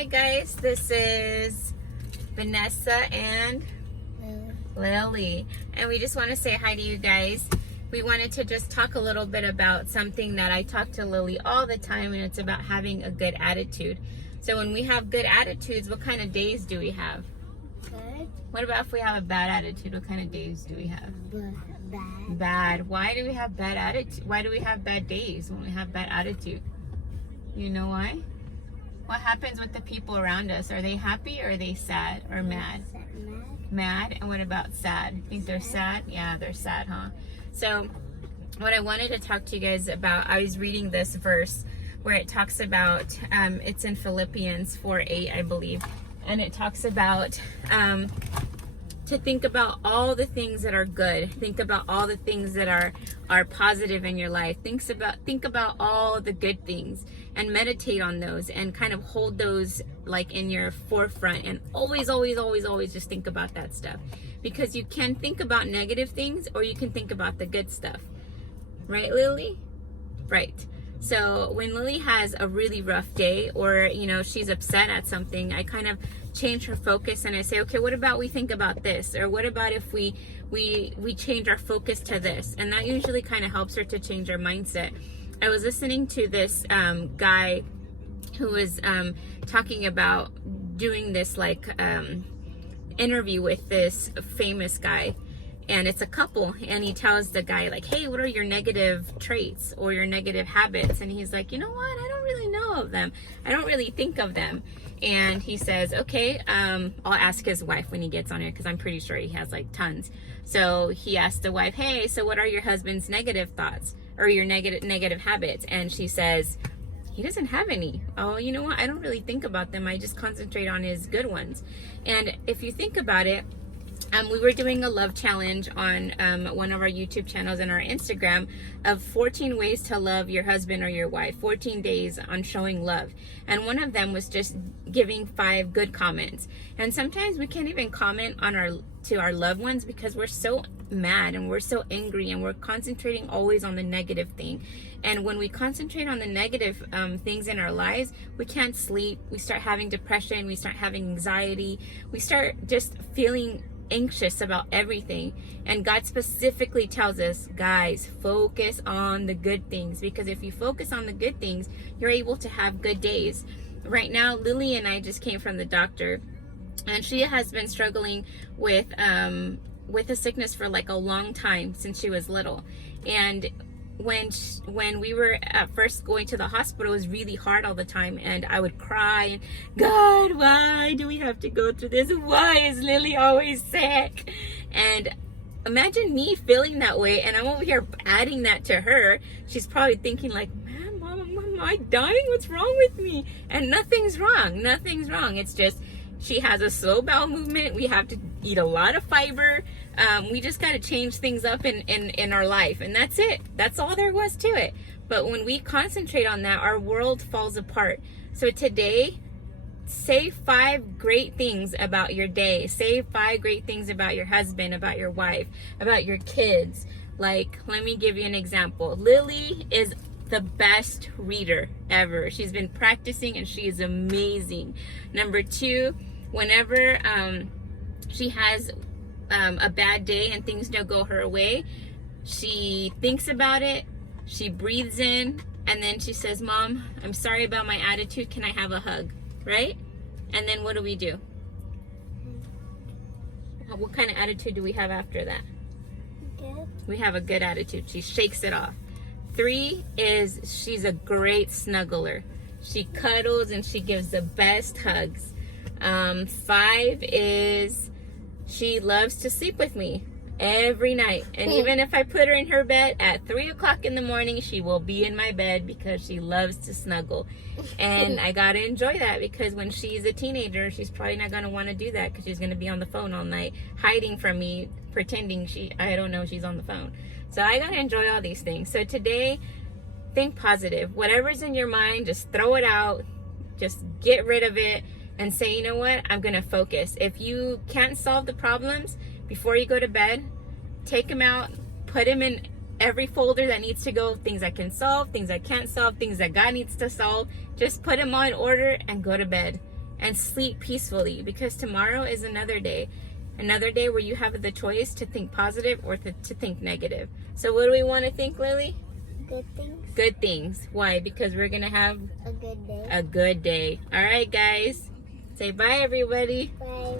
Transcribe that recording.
Hi guys, this is Vanessa and Lily, and we just want to say hi to you guys. We wanted to just talk a little bit about something that I talk to Lily all the time, and it's about having a good attitude. So when we have good attitudes, what kind of days do we have? Good. What about if we have a bad attitude? What kind of days do we have? Bad. Bad. Why do we have bad attitude? Why do we have bad days when we have bad attitude? You know why? What happens with the people around us? Are they happy or are they sad or mad? Mad. And what about sad? You think they're sad? Yeah, they're sad, huh? So what I wanted to talk to you guys about, I was reading this verse where it talks about, it's in Philippians 4:8, I believe. And it talks about to think about all the things that are good. Think about all the things that are positive in your life. Think about all the good things and meditate on those and kind of hold those like in your forefront, and always just think about that stuff, because you can think about negative things or you can think about the good stuff. Right, Lily? Right. So when Lily has a really rough day, or she's upset at something, I kind of change her focus and I say, okay, what about we think about this? Or what about if we change our focus to this? And that usually kind of helps her to change her mindset. I was listening to this guy who was talking about doing this interview with this famous guy. And it's a couple, and he tells the guy like, hey, what are your negative traits or your negative habits? And he's like, you know what? I don't really know of them. I don't really think of them. And he says, okay, I'll ask his wife when he gets on here, because I'm pretty sure he has like tons. So he asked the wife, hey, so what are your husband's negative thoughts or your negative habits? And she says, he doesn't have any. Oh, you know what? I don't really think about them. I just concentrate on his good ones. And if you think about it, we were doing a love challenge on one of our YouTube channels and our Instagram of 14 ways to love your husband or your wife, 14 days on showing love. And one of them was just giving 5 good comments. And sometimes we can't even comment on to our loved ones because we're so mad and we're so angry and we're concentrating always on the negative thing. And when we concentrate on the negative things in our lives, we can't sleep. We start having depression. We start having anxiety. We start just feeling anxious about everything. And God specifically tells us, guys, focus on the good things, because if you focus on the good things, you're able to have good days. Right now, Lily and I just came from the doctor, and she has been struggling with a sickness for like a long time since she was little. And when we were at first going to the hospital, it was really hard all the time, and I would cry and, God, why do we have to go through this? Why is Lily always sick? And imagine me feeling that way, and I'm over here adding that to her. She's probably thinking like, man, Mom, am I dying? What's wrong with me? And nothing's wrong. It's just she has a slow bowel movement. We have to eat a lot of fiber. We just got to change things up in our life, and that's it. That's all there was to it. But when we concentrate on that, our world falls apart. So today, say 5 great things about your day. Say 5 great things about your husband, about your wife, about your kids. Like, let me give you an example. Lily is the best reader ever. She's been practicing and she is amazing. Number 2, whenever she has a bad day and things don't go her way, she thinks about it, she breathes in, and then she says, Mom, I'm sorry about my attitude, can I have a hug? Right? And then what do we do? What kind of attitude do we have after that? Good. We have a good attitude. She shakes it off. 3 is she's a great snuggler. She cuddles and she gives the best hugs. 5 is she loves to sleep with me every night. And even if I put her in her bed at 3 o'clock in the morning, she will be in my bed because she loves to snuggle. And I got to enjoy that, because when she's a teenager, she's probably not going to want to do that, because she's going to be on the phone all night, hiding from me, pretending I don't know she's on the phone. So I got to enjoy all these things. So today, think positive. Whatever's in your mind, just throw it out. Just get rid of it. And say, you know what, I'm going to focus. If you can't solve the problems before you go to bed, take them out, put them in every folder that needs to go, things I can solve, things I can't solve, things that God needs to solve. Just put them all in order and go to bed. and sleep peacefully, because tomorrow is another day. Another day where you have the choice to think positive or to think negative. So what do we want to think, Lily? Good things. Good things. Why? Because we're going to have A good day. a good day. All right, guys. Say bye, everybody. Bye.